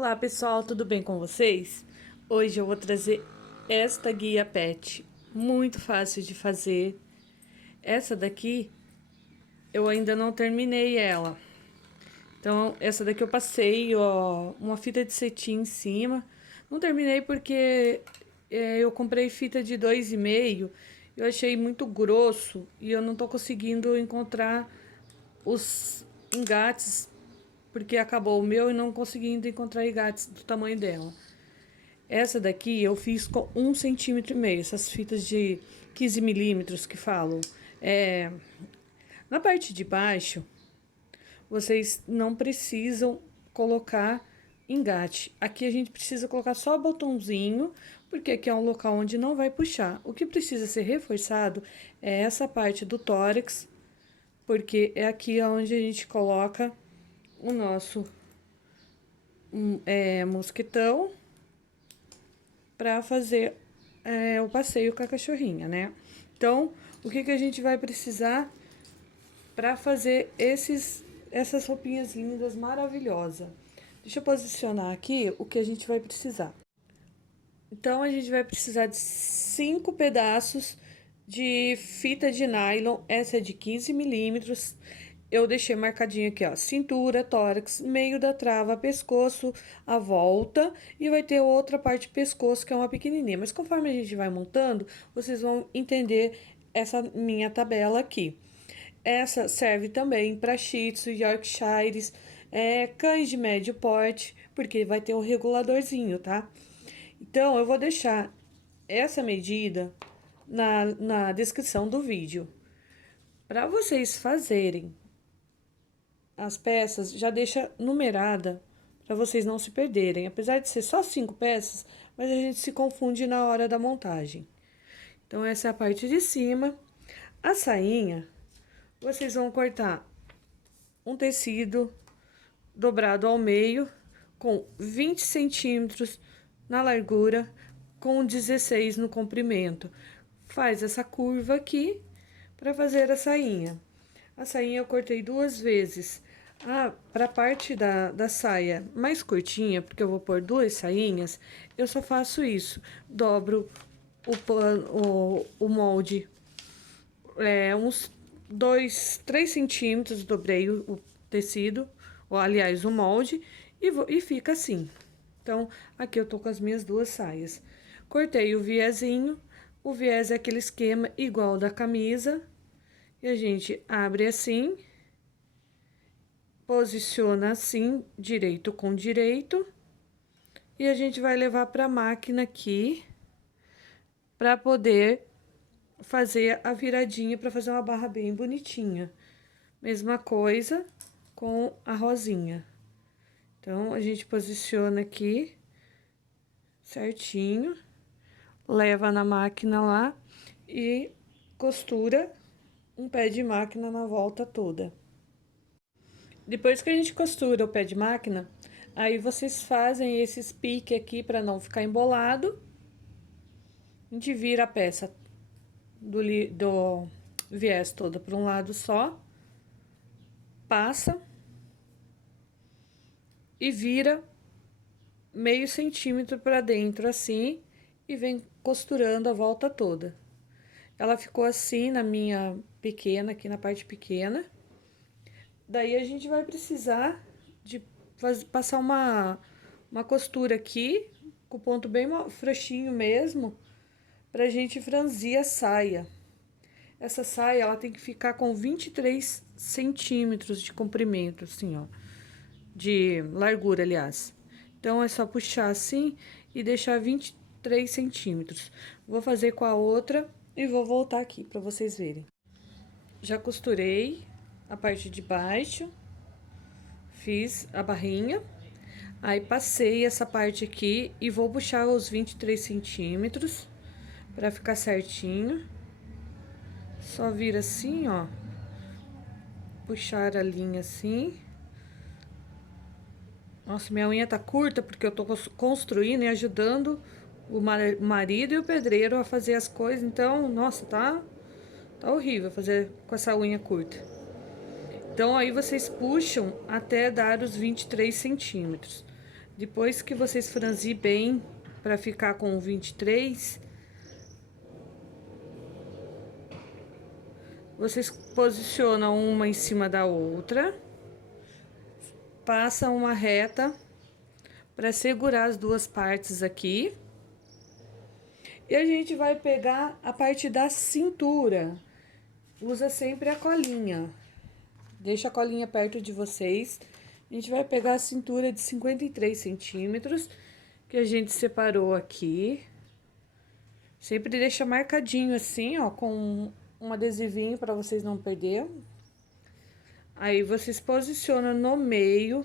Olá pessoal, tudo bem com vocês? Hoje eu vou trazer esta guia pet, muito fácil de fazer. Essa daqui eu ainda não terminei ela. Então essa daqui eu passei, ó, uma fita de cetim em cima. Não terminei porque eu comprei fita de 2,5. Eu achei muito grosso e eu não tô conseguindo encontrar os engates porque acabou o meu e não consegui ainda encontrar engates do tamanho dela. Essa daqui eu fiz com 1,5 cm, essas fitas de 15 milímetros que falam. Na parte de baixo, vocês não precisam colocar engate. Aqui a gente precisa colocar só botãozinho, porque aqui é um local onde não vai puxar. O que precisa ser reforçado é essa parte do tórax, porque é aqui onde a gente coloca o nosso mosquitão para fazer o passeio com a cachorrinha, né? Então, o que a gente vai precisar para fazer essas roupinhas lindas, maravilhosas? Deixa eu posicionar aqui o que a gente vai precisar. Então, a gente vai precisar de 5 pedaços de fita de nylon, essa é de 15 milímetros. Eu deixei marcadinho aqui, ó, cintura, tórax, meio da trava, pescoço, a volta, e vai ter outra parte do pescoço que é uma pequenininha. Mas conforme a gente vai montando, vocês vão entender essa minha tabela aqui. Essa serve também para Shih Tzu, Yorkshires, cães de médio porte, porque vai ter um reguladorzinho, tá? Então, eu vou deixar essa medida na descrição do vídeo. Para vocês fazerem as peças, já deixa numerada para vocês não se perderem. Apesar de ser só 5 peças, mas a gente se confunde na hora da montagem. Então, essa é a parte de cima. A sainha, vocês vão cortar um tecido dobrado ao meio, com 20 centímetros na largura, com 16 no comprimento. Faz essa curva aqui para fazer a sainha. A sainha eu cortei 2 vezes. Para a parte da saia mais curtinha, porque eu vou pôr 2 sainhas, eu só faço isso. Dobro o molde uns 2, 3 centímetros, dobrei o tecido, ou aliás, o molde, e fica assim. Então, aqui eu tô com as minhas 2 saias. Cortei o viezinho, o viés é aquele esquema igual da camisa, e a gente abre assim, posiciona assim, direito com direito, e a gente vai levar pra máquina aqui, pra poder fazer a viradinha, pra fazer uma barra bem bonitinha. Mesma coisa com a rosinha. Então, a gente posiciona aqui certinho, leva na máquina lá e costura um pé de máquina na volta toda. Depois que a gente costura o pé de máquina, aí vocês fazem esses piques aqui para não ficar embolado. A gente vira a peça do viés toda para um lado só, passa e vira meio centímetro para dentro assim e vem costurando a volta toda. Ela ficou assim na minha pequena, aqui na parte pequena. Daí a gente vai precisar de passar uma costura aqui, com o ponto bem frouxinho mesmo, pra gente franzir a saia. Essa saia, ela tem que ficar com 23 centímetros de comprimento, assim, ó, de largura, aliás. Então, é só puxar assim e deixar 23 centímetros. Vou fazer com a outra e vou voltar aqui pra vocês verem. Já costurei a parte de baixo, fiz a barrinha, aí passei essa parte aqui e vou puxar os 23 centímetros pra ficar certinho. Só vira assim, ó, puxar a linha assim. Nossa, minha unha tá curta porque eu tô construindo e ajudando o marido e o pedreiro a fazer as coisas, então, nossa, tá horrível fazer com essa unha curta. Então, aí vocês puxam até dar os 23 centímetros. Depois que vocês franzir bem, para ficar com 23, vocês posicionam uma em cima da outra, passa uma reta para segurar as duas partes aqui. E a gente vai pegar a parte da cintura. Usa sempre a colinha. Deixa a colinha perto de vocês. A gente vai pegar a cintura de 53 centímetros, que a gente separou aqui. Sempre deixa marcadinho assim, ó, com um adesivinho para vocês não perderem. Aí, vocês posicionam no meio,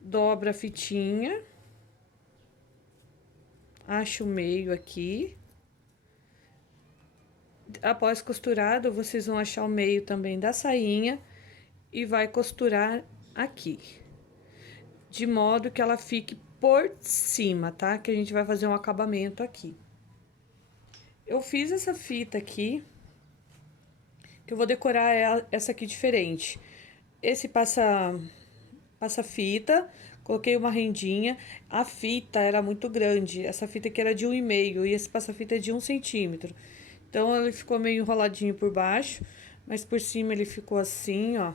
dobra a fitinha. Acha o meio aqui. Após costurado, vocês vão achar o meio também da sainha e vai costurar aqui. De modo que ela fique por cima, tá? Que a gente vai fazer um acabamento aqui. Eu fiz essa fita aqui, que eu vou decorar essa aqui diferente. Esse passa-fita, coloquei uma rendinha. A fita era muito grande, essa fita aqui era de 1,5 e esse passa-fita é de 1 centímetro. Então, ele ficou meio enroladinho por baixo, mas por cima ele ficou assim, ó.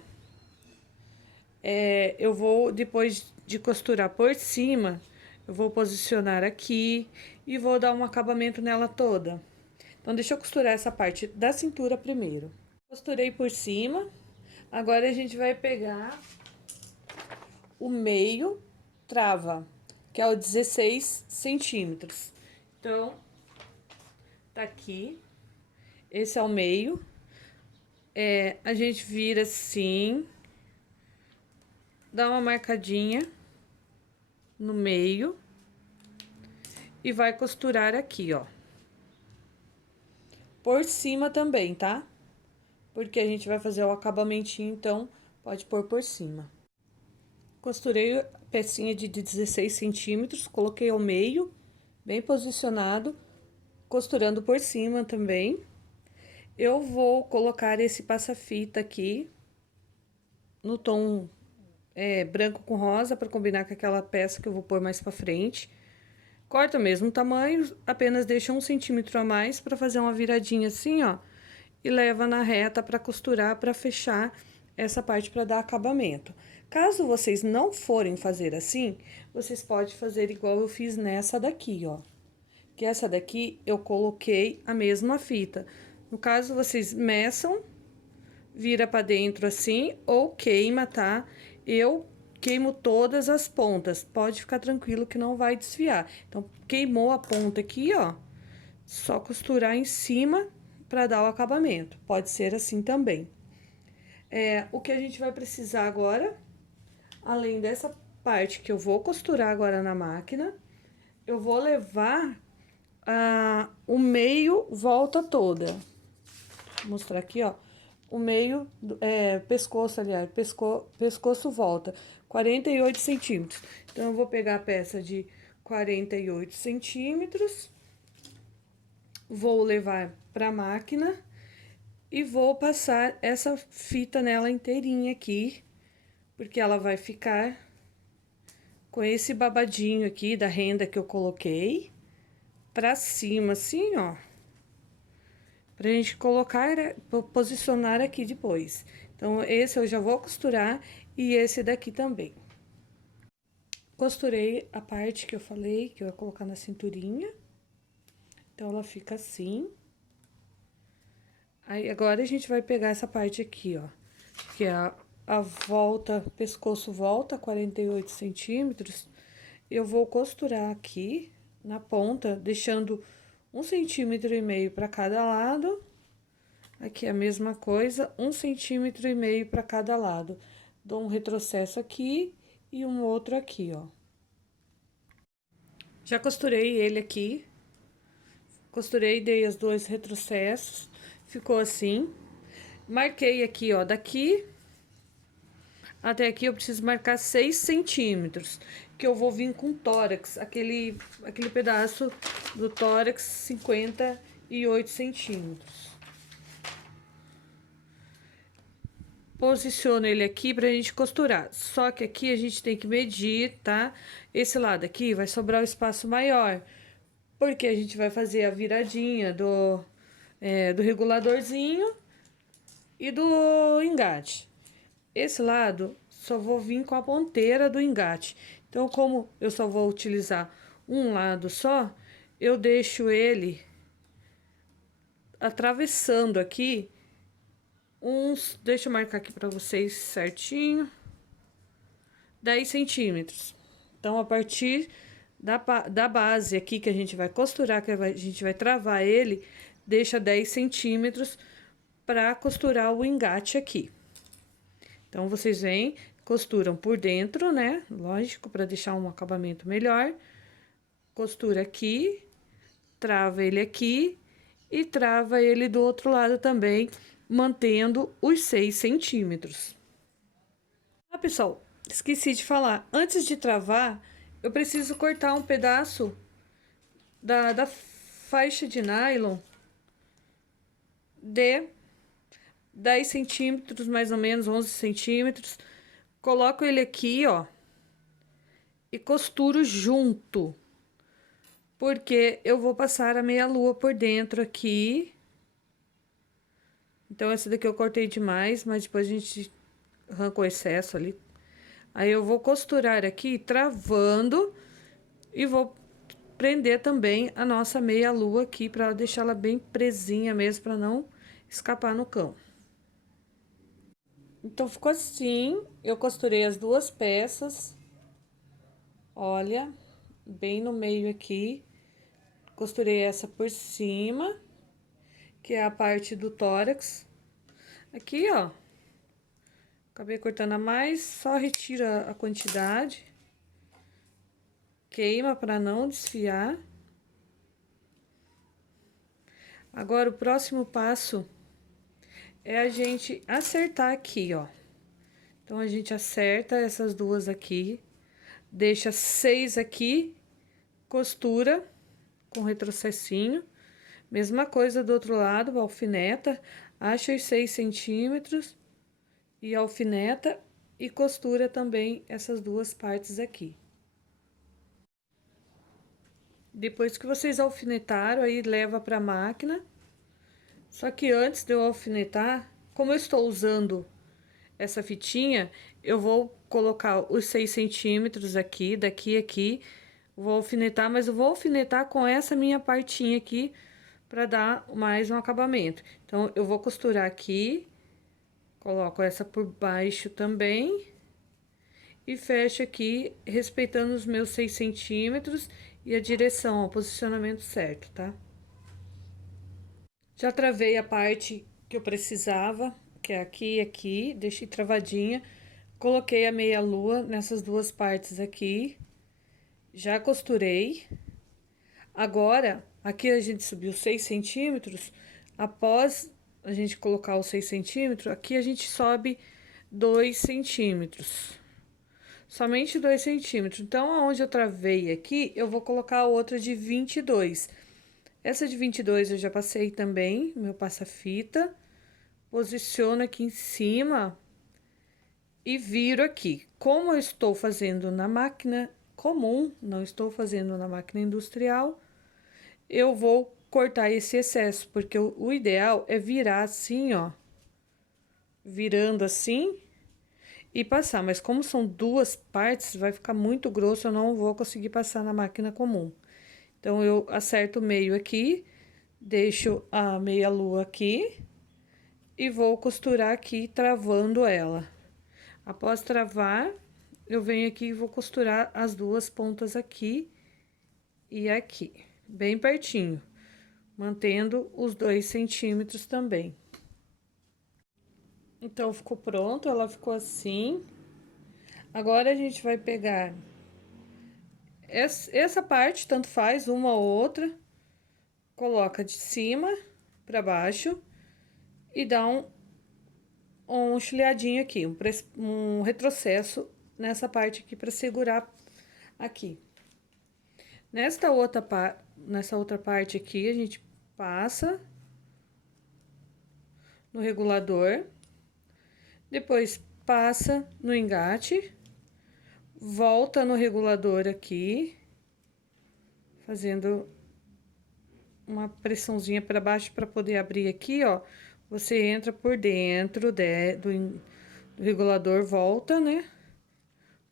Eu vou, depois de costurar por cima, eu vou posicionar aqui e vou dar um acabamento nela toda. Então, deixa eu costurar essa parte da cintura primeiro. Costurei por cima, agora a gente vai pegar o meio trava, que é o 16 centímetros. Então, tá aqui. Esse é o meio. A gente vira assim, dá uma marcadinha no meio e vai costurar aqui, ó. Por cima também, tá? Porque a gente vai fazer o acabamentinho, então pode pôr por cima. Costurei a pecinha de 16 centímetros, coloquei ao meio, bem posicionado, costurando por cima também. Eu vou colocar esse passa-fita aqui no tom branco com rosa, para combinar com aquela peça que eu vou pôr mais pra frente. Corta o mesmo tamanho, apenas deixa 1 centímetro a mais para fazer uma viradinha assim, ó. E leva na reta para costurar, para fechar essa parte para dar acabamento. Caso vocês não forem fazer assim, vocês podem fazer igual eu fiz nessa daqui, ó. Que essa daqui eu coloquei a mesma fita. No caso, vocês meçam, vira para dentro assim, ou queima, tá? Eu queimo todas as pontas, pode ficar tranquilo que não vai desfiar. Então, queimou a ponta aqui, ó, só costurar em cima para dar o acabamento. Pode ser assim também. O que a gente vai precisar agora, além dessa parte que eu vou costurar agora na máquina, eu vou levar o meio volta toda. Vou mostrar aqui, ó. O meio, pescoço, aliás, pescoço volta 48 centímetros. Então, eu vou pegar a peça de 48 centímetros, vou levar pra máquina e vou passar essa fita nela inteirinha aqui, porque ela vai ficar com esse babadinho aqui da renda que eu coloquei pra cima, assim, ó. Pra gente colocar, posicionar aqui depois. Então, esse eu já vou costurar e esse daqui também. Costurei a parte que eu falei, que eu ia colocar na cinturinha. Então, ela fica assim. Aí, agora, a gente vai pegar essa parte aqui, ó. Que é a volta, pescoço volta, 48 centímetros. Eu vou costurar aqui na ponta, deixando 1,5 centímetro para cada lado. Aqui a mesma coisa, 1,5 centímetro para cada lado. Dou um retrocesso aqui e um outro aqui, ó. Já costurei ele aqui. Costurei, dei os 2 retrocessos. Ficou assim. Marquei aqui, ó, daqui até aqui eu preciso marcar 6 centímetros. Que eu vou vir com tórax, aquele pedaço do tórax, 58 centímetros. posiciono ele aqui pra gente costurar. Só que aqui a gente tem que medir, tá? Esse lado aqui vai sobrar o espaço maior, porque a gente vai fazer a viradinha do reguladorzinho e do engate. Esse lado só vou vir com a ponteira do engate. Então, como eu só vou utilizar um lado só, eu deixo ele atravessando aqui uns, deixa eu marcar aqui pra vocês certinho, 10 centímetros. Então, a partir da base aqui que a gente vai costurar, que a gente vai travar ele, deixa 10 centímetros para costurar o engate aqui. Então, vocês vêm, costuram por dentro, né? Lógico, para deixar um acabamento melhor. Costura aqui, trava ele aqui e trava ele do outro lado também, mantendo os 6 centímetros. Ah, pessoal, esqueci de falar. Antes de travar, eu preciso cortar um pedaço da faixa de nylon de 10 centímetros, mais ou menos, 11 centímetros. Coloco ele aqui, ó, e costuro junto, porque eu vou passar a meia-lua por dentro aqui. Então, essa daqui eu cortei demais, mas depois a gente arranca o excesso ali. Aí, eu vou costurar aqui, travando, e vou prender também a nossa meia-lua aqui, pra deixar ela bem presinha mesmo, pra não escapar no cão. Então, ficou assim, eu costurei as duas peças, olha, bem no meio aqui. Costurei essa por cima, que é a parte do tórax. Aqui, ó, acabei cortando a mais, só retira a quantidade. Queima para não desfiar. Agora, o próximo passo é a gente acertar aqui, ó. Então, a gente acerta essas duas aqui, deixa 6 aqui, costura com retrocessinho. Mesma coisa do outro lado, alfineta, acha os 6 centímetros e alfineta e costura também essas duas partes aqui. Depois que vocês alfinetaram, aí leva pra máquina. Só que antes de eu alfinetar, como eu estou usando essa fitinha, eu vou colocar os 6 centímetros aqui, daqui a aqui. Vou alfinetar, mas eu vou alfinetar com essa minha partinha aqui, para dar mais um acabamento. Então, eu vou costurar aqui, coloco essa por baixo também, e fecho aqui, respeitando os meus 6 centímetros e a direção, o posicionamento certo, tá? Já travei a parte que eu precisava, que é aqui e aqui, deixei travadinha, coloquei a meia-lua nessas duas partes aqui, já costurei. Agora, aqui a gente subiu 6 centímetros, após a gente colocar os 6 centímetros, aqui a gente sobe 2 centímetros. Somente 2 centímetros. Então, aonde eu travei aqui, eu vou colocar outra de 22. Essa de 22 eu já passei também, meu passa-fita. Posiciono aqui em cima e viro aqui. Como eu estou fazendo na máquina comum, não estou fazendo na máquina industrial, eu vou cortar esse excesso, porque o ideal é virar assim, ó, virando assim e passar, mas como são duas partes, vai ficar muito grosso, eu não vou conseguir passar na máquina comum. Então, eu acerto o meio aqui, deixo a meia-lua aqui e vou costurar aqui, travando ela. Após travar, eu venho aqui e vou costurar as duas pontas aqui e aqui, bem pertinho, mantendo os 2 centímetros também. Então, ficou pronto, ela ficou assim. Agora, a gente vai pegar essa parte, tanto faz, uma ou outra, coloca de cima pra baixo e dá um chileadinho aqui, um retrocesso nessa parte aqui pra segurar aqui. Nessa outra parte aqui, a gente passa no regulador. Depois, passa no engate, volta no regulador aqui, fazendo uma pressãozinha para baixo para poder abrir aqui, ó. Você entra por dentro do regulador, volta, né?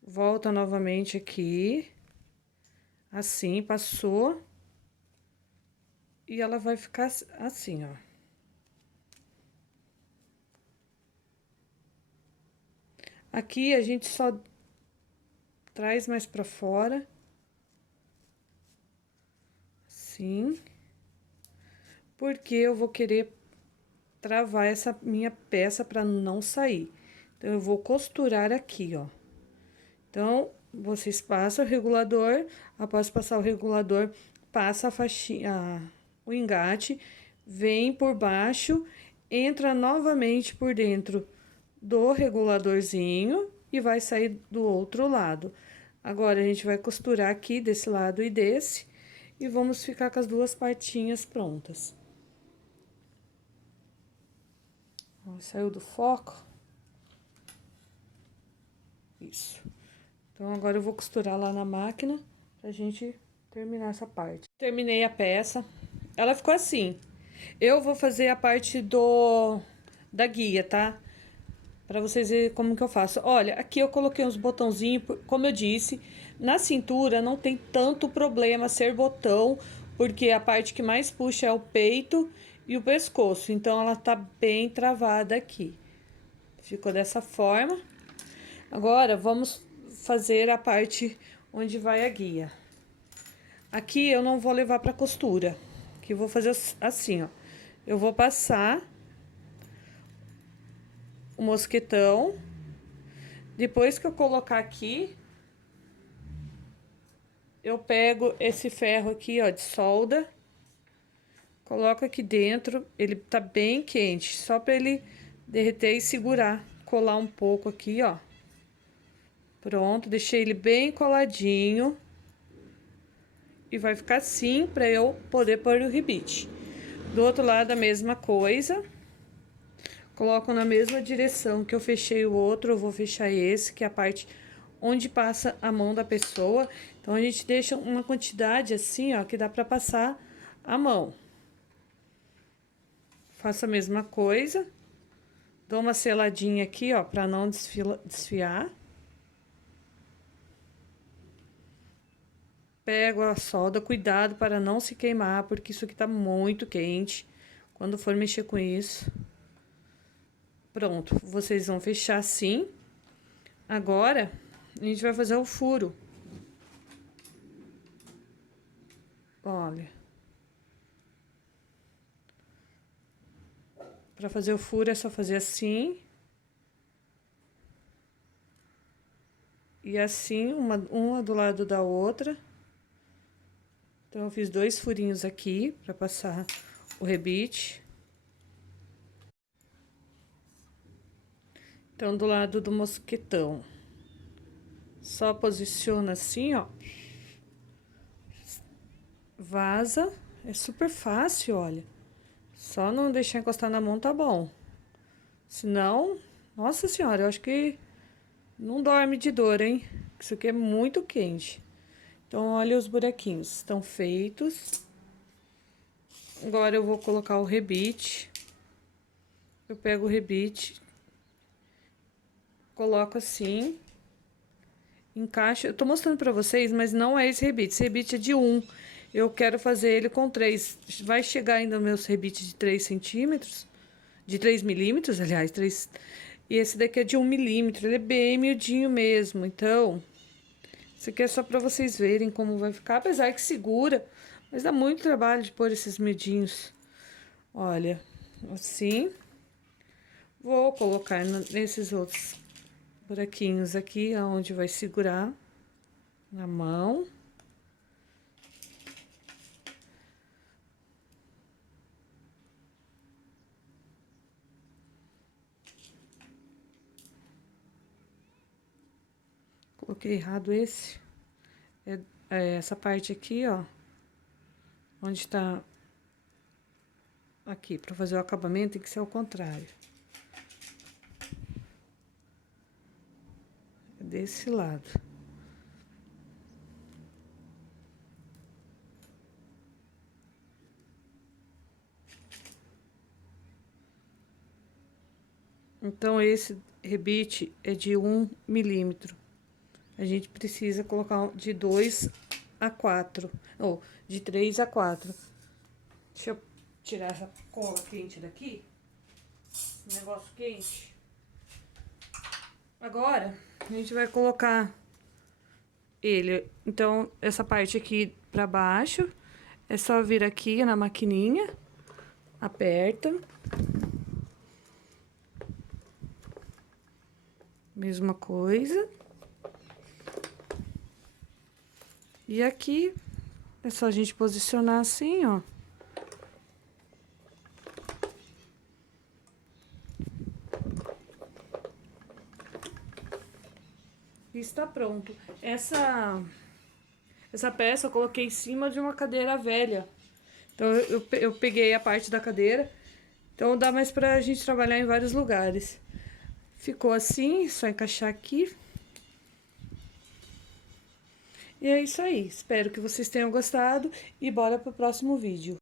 Volta novamente aqui. Assim, passou. E ela vai ficar assim, ó. Aqui a gente só traz mais pra fora. Assim. Porque eu vou querer travar essa minha peça pra não sair. Então, eu vou costurar aqui, ó. Então, vocês passam o regulador, após passar o regulador, passa a faixinha, o engate, vem por baixo, entra novamente por dentro do reguladorzinho e vai sair do outro lado. Agora, a gente vai costurar aqui desse lado e desse, e vamos ficar com as duas partinhas prontas. Ó, saiu do foco. Isso. Então, agora eu vou costurar lá na máquina pra gente terminar essa parte. Terminei a peça. Ela ficou assim. Eu vou fazer a parte da guia, tá? Pra vocês verem como que eu faço. Olha, aqui eu coloquei uns botãozinhos, como eu disse, na cintura não tem tanto problema ser botão, porque a parte que mais puxa é o peito e o pescoço. Então, ela tá bem travada aqui. Ficou dessa forma. Agora, vamos fazer a parte onde vai a guia. Aqui eu não vou levar pra costura, que eu vou fazer assim, ó. Eu vou passar o mosquetão. Depois que eu colocar aqui, eu pego esse ferro aqui, ó, de solda. Coloco aqui dentro, ele tá bem quente, só pra ele derreter e segurar, colar um pouco aqui, ó. Pronto, deixei ele bem coladinho. E vai ficar assim pra eu poder pôr o rebite. Do outro lado a mesma coisa. Coloco na mesma direção que eu fechei o outro, eu vou fechar esse, que é a parte onde passa a mão da pessoa. Então, a gente deixa uma quantidade assim, ó, que dá pra passar a mão. Faço a mesma coisa. Dou uma seladinha aqui, ó, pra não desfiar. Pego a solda, cuidado para não se queimar, porque isso aqui tá muito quente. Quando for mexer com isso. Pronto, vocês vão fechar assim. Agora, a gente vai fazer o furo. Olha. Pra fazer o furo é só fazer assim. E assim, uma do lado da outra. Então, eu fiz 2 furinhos aqui pra passar o rebite. Então, do lado do mosquetão. Só posiciona assim, ó. Vaza. É super fácil, olha. Só não deixar encostar na mão, tá bom. Senão, nossa senhora, eu acho que não dorme de dor, hein? Isso aqui é muito quente. Então, olha os buraquinhos, estão feitos. Agora, eu vou colocar o rebite. Eu pego o rebite, coloco assim, encaixo. Eu tô mostrando pra vocês, mas não é esse rebite. Esse rebite é de 1. Eu quero fazer ele com 3. Vai chegar ainda meus rebites de 3 centímetros. De 3 milímetros, aliás, 3. E esse daqui é de 1 milímetro. Ele é bem miudinho mesmo. Então, isso aqui é só pra vocês verem como vai ficar. Apesar que segura, mas dá muito trabalho de pôr esses miudinhos. Olha, assim. Vou colocar nesses outros buraquinhos aqui, onde vai segurar na mão. Coloquei errado esse. É essa parte aqui, ó. Onde tá... Aqui, pra fazer o acabamento tem que ser ao contrário. desse lado. Então, esse rebite é de 1 milímetro. A gente precisa colocar de 2 a 4, ou de 3 a 4. Deixa eu tirar essa cola quente daqui. Esse negócio quente. Agora, a gente vai colocar ele. Então, essa parte aqui pra baixo, é só vir aqui na maquininha, aperta. Mesma coisa. E aqui, é só a gente posicionar assim, ó. E está pronto. Essa peça eu coloquei em cima de uma cadeira velha. Então, eu peguei a parte da cadeira. Então, dá mais pra gente trabalhar em vários lugares. Ficou assim, só encaixar aqui. E é isso aí. Espero que vocês tenham gostado e bora pro próximo vídeo.